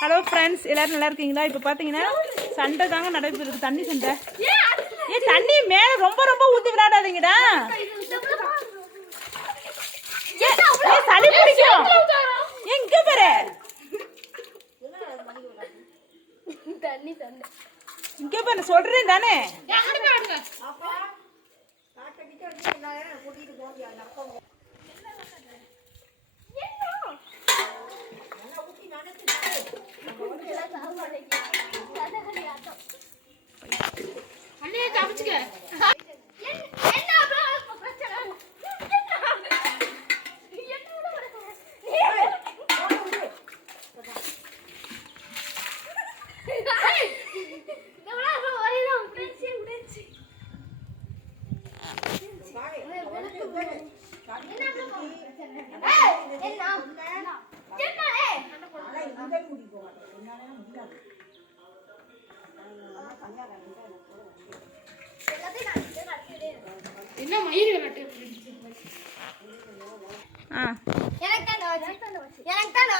Hello friends, எல்லாரும் நல்லா இருக்கீங்களா? இப்போ பார்த்தீங்கன்னா சண்டை தாங்க நடைபெறுது, தண்ணி சண்டை. தண்ணி மேலே ரொம்ப ரொம்ப ஊற்றி விளையாடாதீங்கடா, சளி பிடிக்கும். இங்கே பாரு, இங்கே பாரு, சொல்றேன் தானே. என்ன மயிர் விளையாட்டு? எனக்கு தான்